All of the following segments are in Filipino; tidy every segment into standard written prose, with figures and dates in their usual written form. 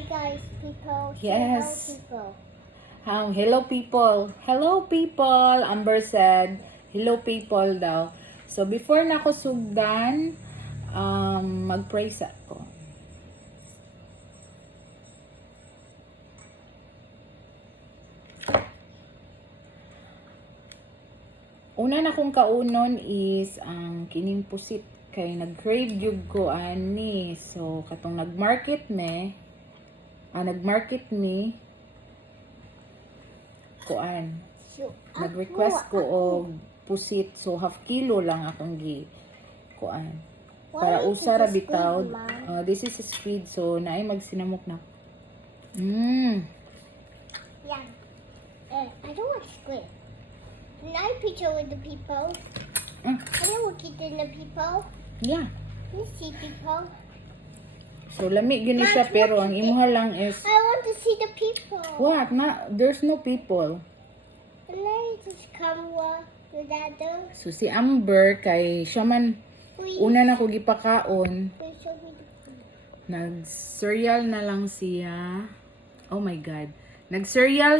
Hi guys, people. Say Yes. hello, people. Hello people. Hello people. Amber said, hello people daw. So before na ako sugdan, mag-pray sa ako. Una na kong kaunon is ang kining pusit kay nag-crave jud ko ani. So katong nag-market me kuan. So, Nag-request ko og pusit, so half kilo lang akong kuan. Para Why usa ra is it bitaw. squid, Mom? This is a squid, so naay magsinamok na. Yeah. I don't want squid. Can I picture with the people? Mm. Can I look at the people? Yeah. Can you see people? So lami gini siya pero ang imuha lang is I want to see the people. what? There's no people. Can I just come with that door? So si Amber kay siya man Please. una na ko gipakaon, Please show me the people. nag-cereal na lang siya. Oh my god. Nag-cereal,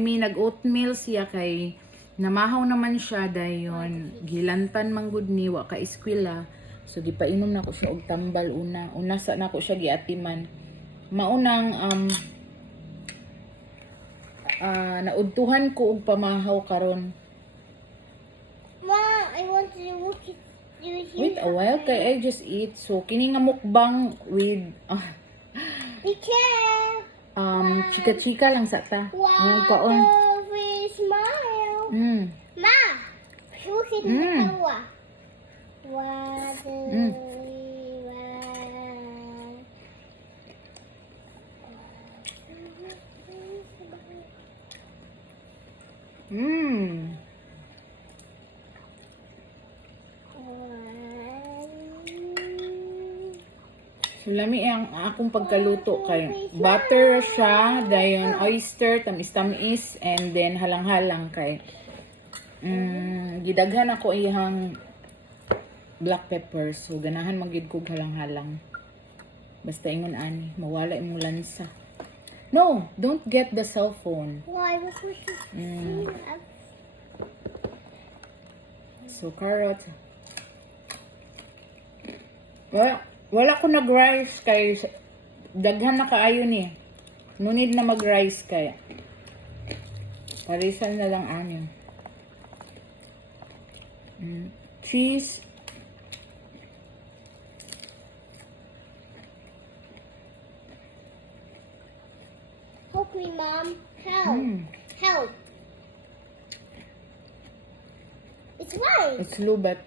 nag-oatmeal siya kay namahaw naman siya dayon. Gilantan manggod ni wa ka eskwela. So gipainom na ko siya og tambal una. Una sa na ko siya giatiman. Maunang naudtuhan ko og pamahaw karon. Ma, I want to look at you here. Wait a while kay I just eat. So kini nga mukbang with Be careful. chika-chika lang sa ta. Ang kaon. Water, smile. Ma, look at the camera. Water, So lami ang akong pagkaluto kay butter siya, dayon oyster, tamis-tamis, and then halang-halang kay gidaghan ako ihang black pepper. So ganahan magid kog halang-halang. Basta ingon ani, mawala imong lansa. No, don't get the cell phone. Why was we So carrot. Wala ko nag-rice kay daghan na kaayo ni. No need na mag-rice kay. Parisan na lang ani. Cheese. Help me, Mom. Help. Help. It's fine. It's lubat.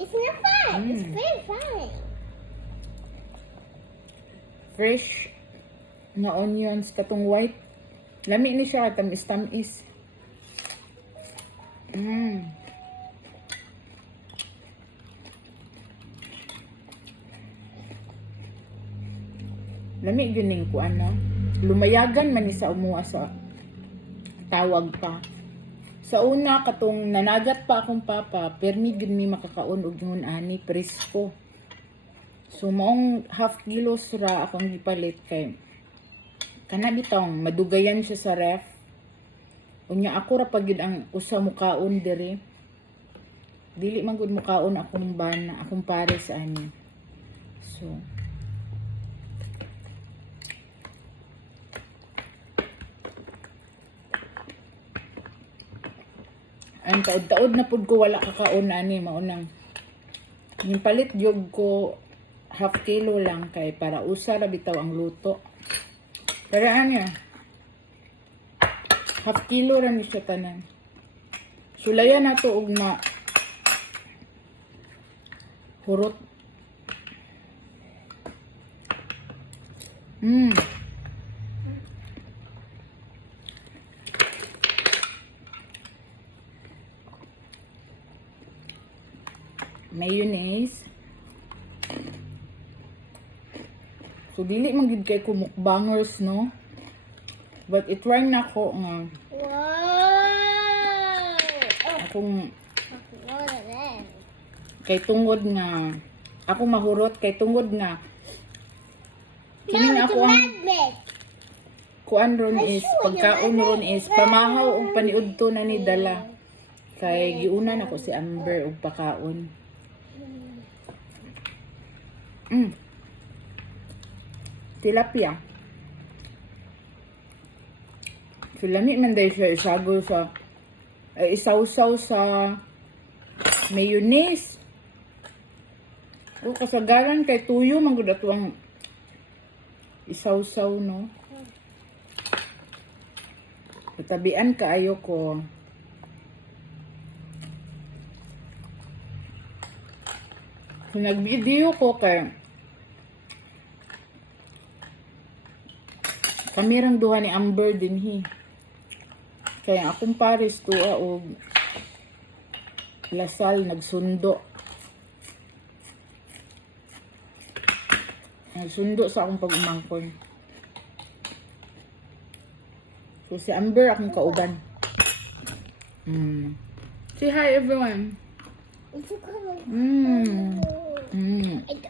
It's not fine. It's very fine. Fresh na onions katong white. Lami ni siya tamis-tamis. Lami gining ko ano. Lumayagan man ni sa umuha sa tawag pa. Sa una katong nanagat pa akong papa, permi gid mi makakaon og yun ani presko. So maong half kilos ra akong gipalit kay kana bitong madugayan siya sa ref. Unya ako ra pagid ang usa mo kaon dire. Dili man gud mo kaon akong bana, akong pares ani. So ang taod-taod na pud ko wala kakaon ani maunang palit jog ko half kilo lang kay para usa ra bitaw ang luto. Pero anya half kilo ra ni siya tanan. Sulayan na to og hurot. Mayonnaise. So dili man gid kay kumukbangers no. But i-try na ko nga Wow. akong What are they? kay tungod nga ako mahurot kay tungod nga Kining No, it's ako a ang magnet. kuan ron is pagkaon ron is pamahaw og paniudto na ni dala. Kay giunan ako si Amber og pakaon. Tilapia. So, lami man dahil siya isagol sa isawsaw sa mayonnaise. O kasagaran kay tuyo man gud atong isawsaw no. Katabian kaayo ko. So, nag-video ko kay kamirang duha ni Amber dinhi. Kaya akong pares tuwa og lasal nagsundo. Nagsundo sa akong pag-umangkon. So si Amber akong kauban. Say hi everyone. It's a color.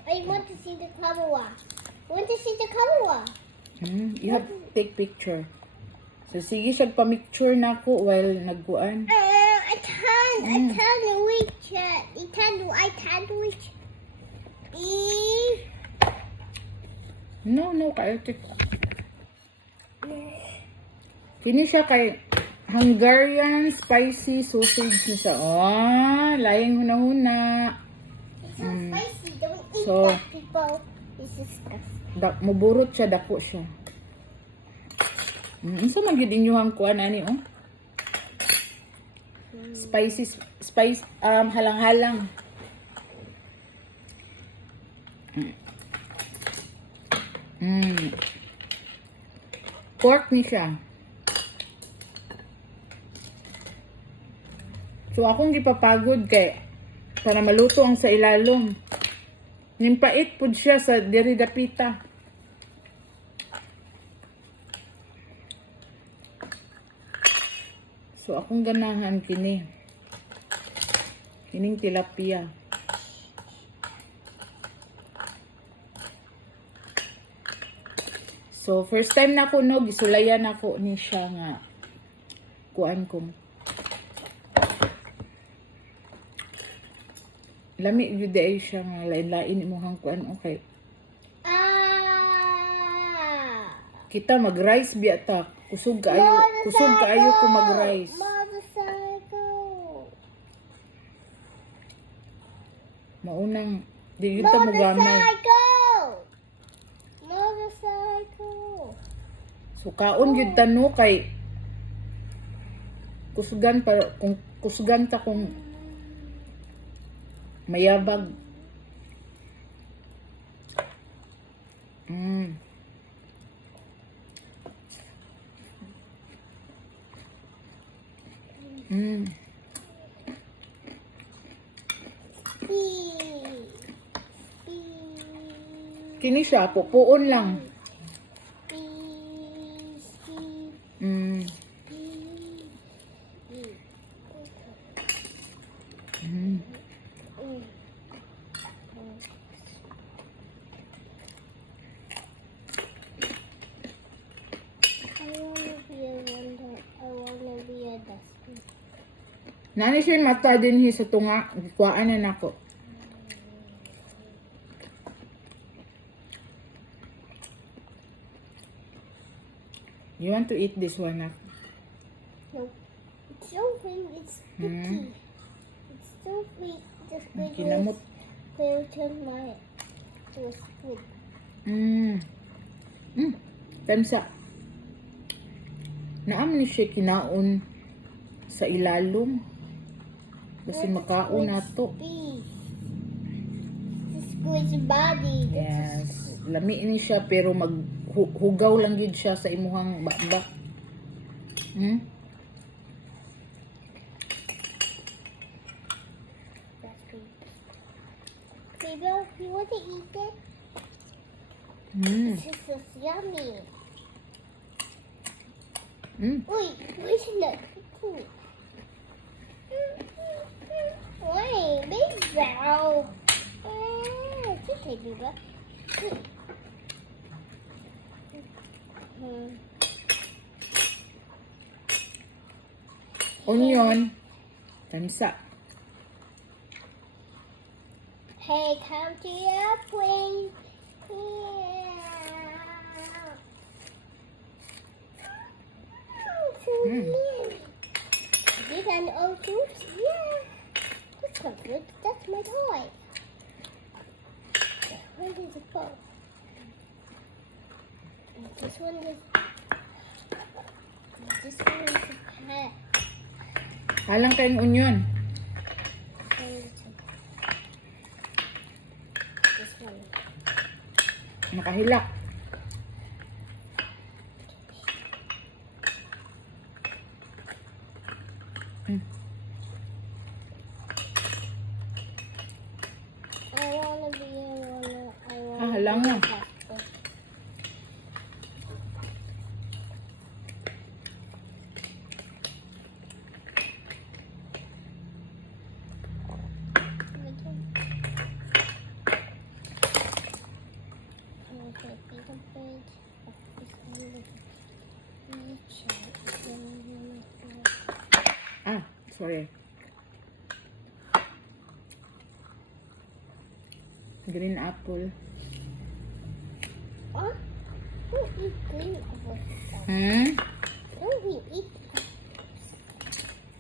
I want to see the color. I want to see the color. You have to take picture. So sige siya pa-picture na ako while nagkuan. I can't reach it. I can't reach. No, kayo. Kini siya kay Hungarian spicy sausage na siya. Oh, layang huna-huna. It's so spicy. Don't eat So- that, people. It's disgusting. Muburot siya, dako siya. Isa man gid inyong kuan ani oh. Spice halang-halang. Pork ni siya. So akong gipapagod kay para maluto ang sa ilalom. Nimpait pud siya sa diri dapita. So akong ganahan kini. Kining tilapia. So first time na ako no gisulayan ako ni siya nga kuan ko. Lami gyud ay siya nga lain-lain imong kuan okay. Kita mag-rice biya ta. Kusog kaayo ko mag-rice. Motorcycle. Maunang di gyud ta mo gamay. Motorcycle. So kaon gyud ta no kay kusugan pa kung kusugan ta kung mayabag. Kini siya, pupuon lang. Nani siya mata din sa tunga, gikuhaan na nako. You want to eat this one? No. It's so sweet. It's sticky. It's so sweet. The squid Kinamot. will turn my to a squid. Tansa. Naam ni siya kinaon sa ilalom. Kasi makaon na to. The squid's body. Yes. Lami ni siya pero maghugaw lang gid siya sa imuhang bakbak. Baby, you want to eat it? This is so yummy. Wait, where's the food? Wait, big brow. It's okay, baby. Onion. Tansa. Hey, come to your plane. These are all fruits? Yeah. That's not good. That's my toy. Where does it go? This one is a pet. Halang kayong onion. This one. Nakahilak. I wanna be a runner. I wanna Halang be na. a pastor. Ah, sorry. Green apple. Huh? Don't eat green apples. Don't we eat apples?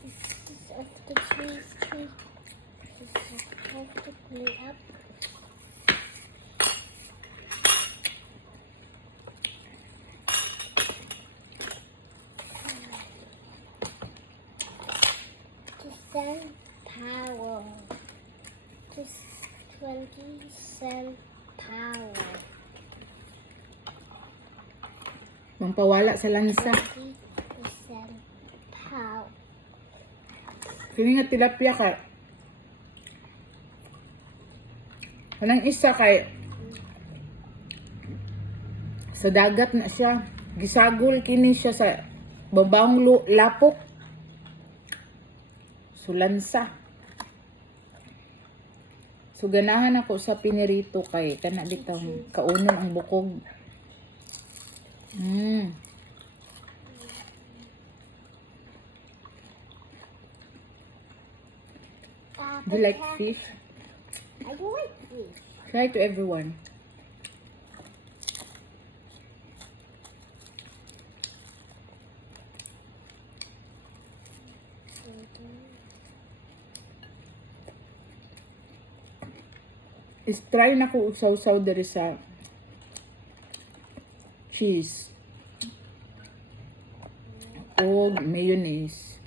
This is of the trees. This is of the green apple. To send power. To 20 cent power. Mampawala sa lansa. 20% power. Kini nga tilapia ka. Kanang isa kay sa dagat na siya. Gisagol kini siya sa babang lapok. Sulansa. So ganahan ako sa pinirito kay kana bitang kaunon ang bukog. Do you like fish? I don't like fish. Try to everyone. Is try na ko usaw-usaw diri sa cheese o mayonnaise.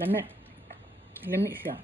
Lami. Lami siya.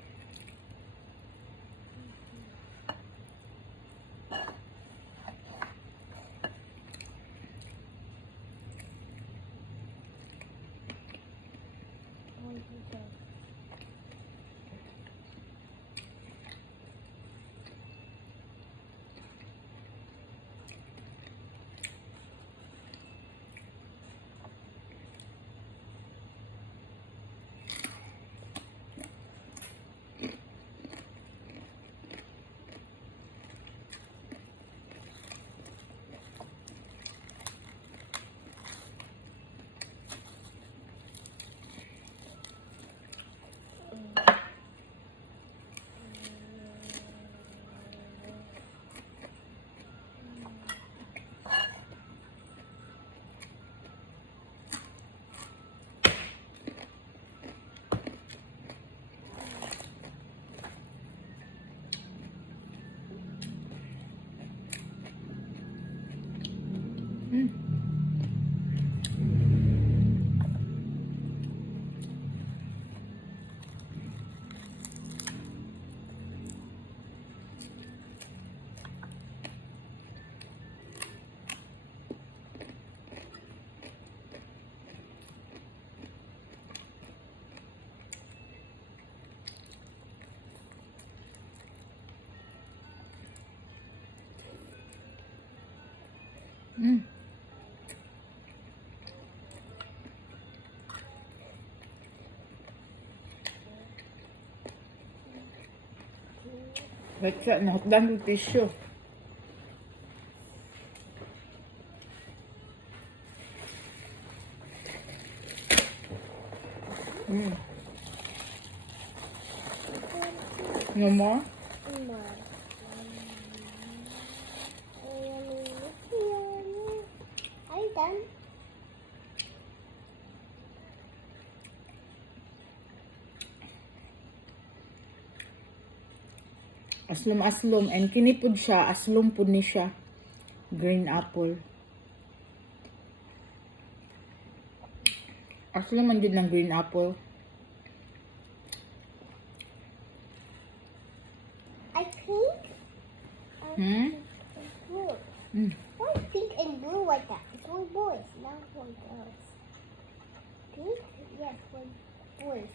Ba't siya, nahutdan yung tissue. No more? Are you done? Aslom-aslom. And kinipod siya, aslom po ni siya. Green apple. Aslom man din ng green apple. I think. Hmm? Blue. Mm. Why pink and blue like that? It's one boys, not one girls. Pink? Yes, one boys.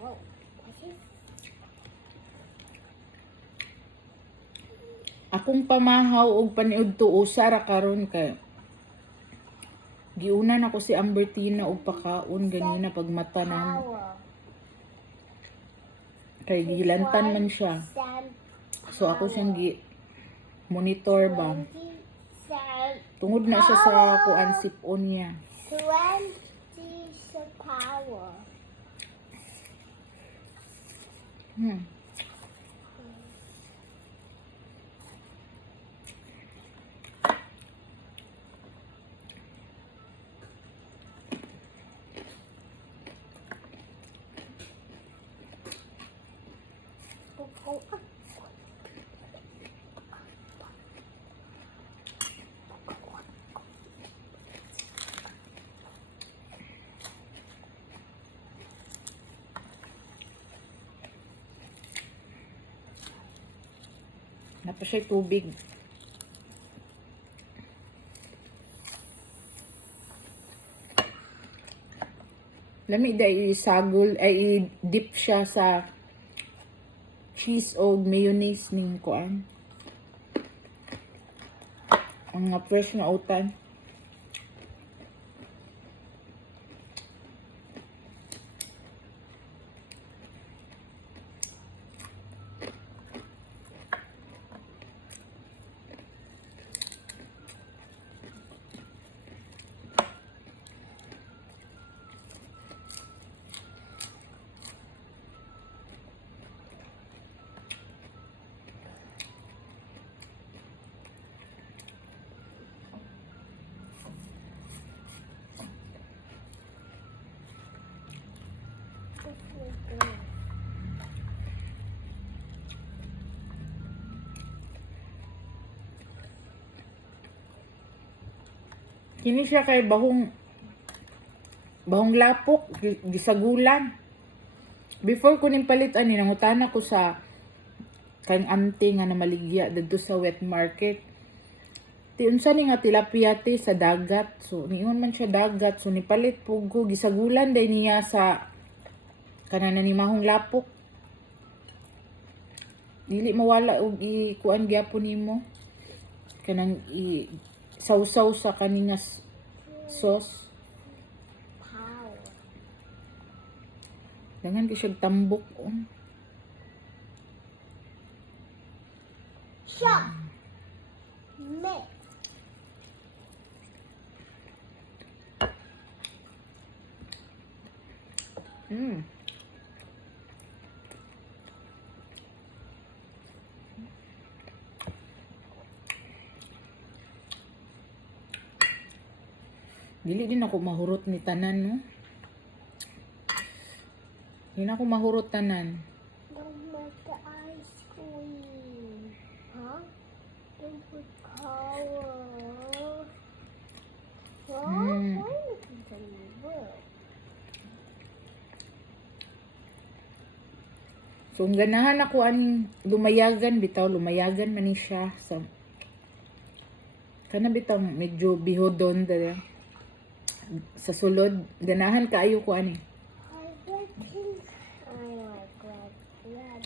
Whoa. What's this? Akong pamahaw og paniud to usara karon kay giunan ako si Ambertina og pakaon ganina pag mata na Power. kay gilantan man siya. Sand. So ako siyang monitor ba. 20 sand. Tungod na siya sa kuan sipon niya. 20 sa power. Hmm. Oh, ah. Napa siya tubig. Lami dahil isagol ay i-dip siya sa cheese o mayonnaise ning kuan. Ang nga fresh nga utan. Kini siya kay bahong lapok gisagulan. Before ko ning palit ani nangutana ko sa kang auntie nga namaligya didto sa wet market. Ti unsa ni nga tilapia ti sa dagat. So niingon man siya dagat so nipalit pug ko gisagulan day niya sa kanana ni mahong lapok. Dili mawala og kuan gyapon nimo. Kanang sausaw sa kaninga sauce. Power. Dangan siya tambok. Shop. Mix. Mm. Dili din ako mahurot ni tanan, no? Hindi na ako mahurot tanan. Don't make the ice cream. Huh? Don't put power. Huh? Mm. Why are you looking me? So, ang ganahan ako aning lumayagan, bitaw, lumayagan man ni siya. So, kana bitaw, medyo bihodon dala. Sa sulod, ganahan kaayo ko ani. I like pink. I like red. Red.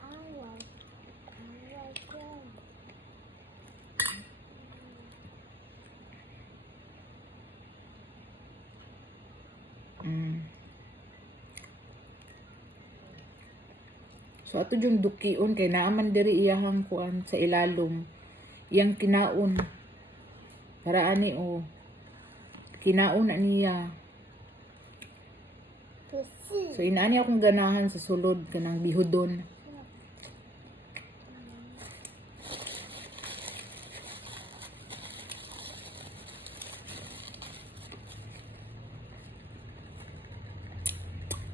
I like red. Mm. So ato yung dukion kay naaman diri iyahang kuan sa ilalom. Iyang kinaon. Para ani o kinaon na niya. Pussy. So inaani akong ganahan sa sulod kanang bihudon.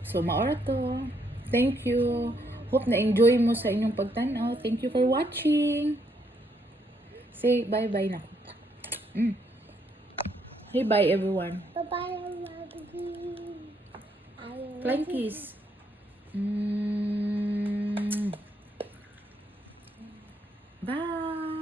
So maora to. Thank you. Hope na enjoy mo sa inyong pagtanaw. Thank you for watching. Say bye-bye na. Hey bye everyone. Bye-bye, everybody. Flying kiss. Bye.